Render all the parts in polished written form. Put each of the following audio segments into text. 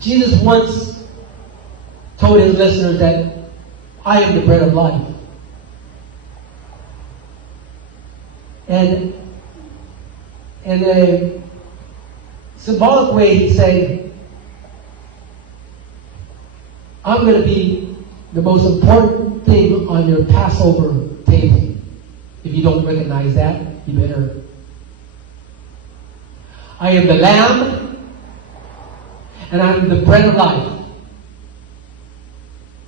Jesus once told his listeners that I am the bread of life. And in a symbolic way, he said, I'm going to be the most important thing on your Passover table. If you don't recognize that, you better. I am the lamb, and I'm the bread of life.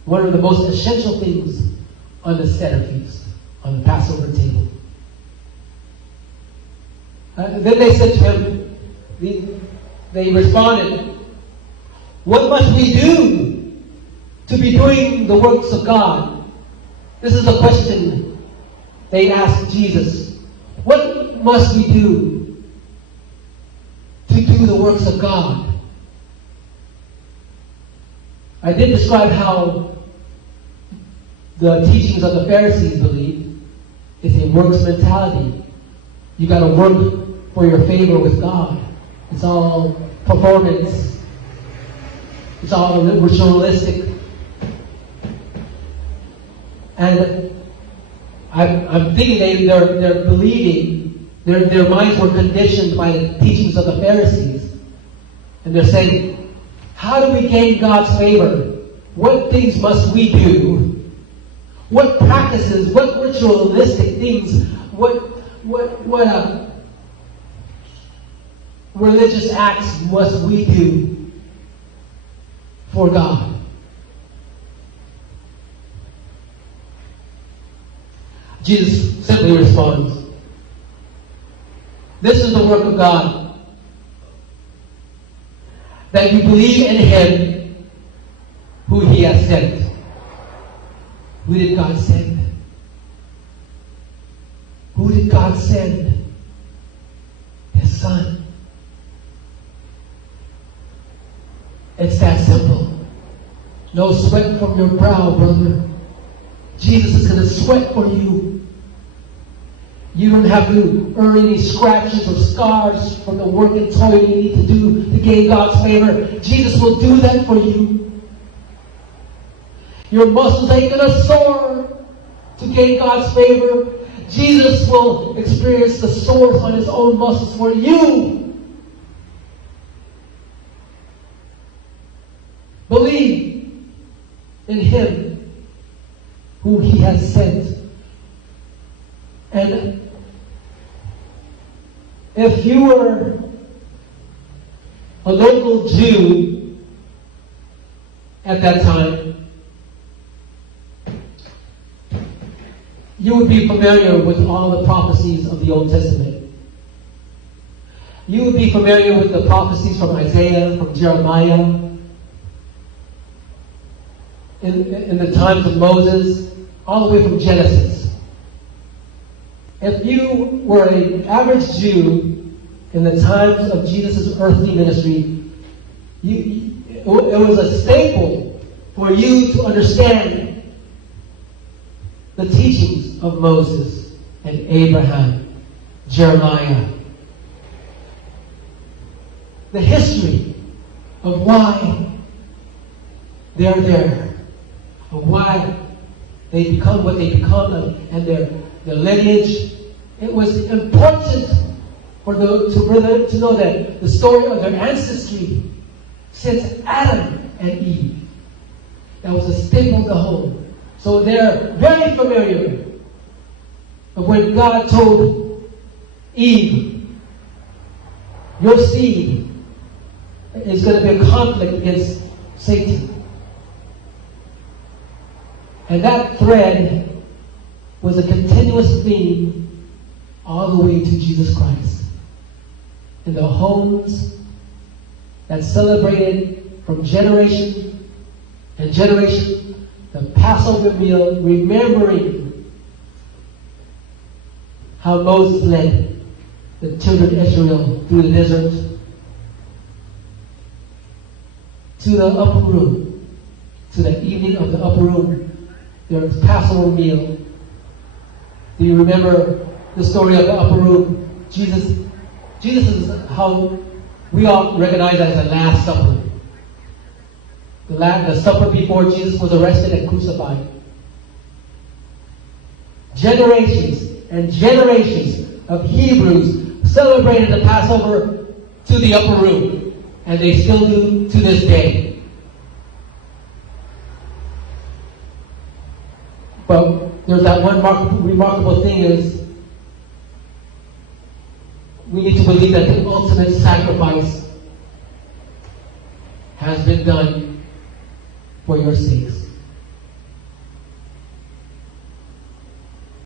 One of the most essential things on the Seder feast, on the Passover table. Then they said to him, they responded, what must we do to be doing the works of God? This is the question they asked Jesus. What must we do to do the works of God? I did describe how the teachings of the Pharisees believe it's a works mentality. You got to work for your favor with God. It's all performance. It's all ritualistic. And I'm thinking they're believing, their minds were conditioned by the teachings of the Pharisees. And they're saying, how do we gain God's favor? What things must we do? What practices, what ritualistic things, what religious acts must we do for God? Jesus simply responds, this is the work of God, that you believe in Him who He has sent. Who did God send? Who did God send? His Son. It's that simple. No sweat from your brow, brother. Jesus is going to sweat for you. You don't have to earn any scratches or scars from the work and toil you need to do to gain God's favor. Jesus will do that for you. Your muscles ain't going to soar to gain God's favor. Jesus will experience the sores on His own muscles for you. Believe in Him who He has sent. And if you were a local Jew at that time, you would be familiar with all the prophecies of the Old Testament. You would be familiar with the prophecies from Isaiah, from Jeremiah, in the times of Moses, all the way from Genesis. If you were an average Jew in the times of Jesus' earthly ministry, it was a staple for you to understand the teachings of Moses and Abraham, Jeremiah. The history of why they're there, of why they become what they become, and their lineage. It was important for them to know that the story of their ancestry since Adam and Eve. That was a staple of the whole. So they're very familiar of when God told Eve, your seed is going to be a conflict against Satan. And that thread was a continuous theme all the way to Jesus Christ. In the homes that celebrated from generation and generation the Passover meal, remembering how Moses led the children of Israel through the desert to the upper room, to the evening of the upper room. There was Passover meal. Do you remember the story of the upper room? Jesus is how we all recognize as the Last Supper. the supper before Jesus was arrested and crucified. Generations and generations of Hebrews celebrated the Passover to the upper room, and they still do to this day. But there's that one remarkable thing is we need to believe that the ultimate sacrifice has been done for your sakes.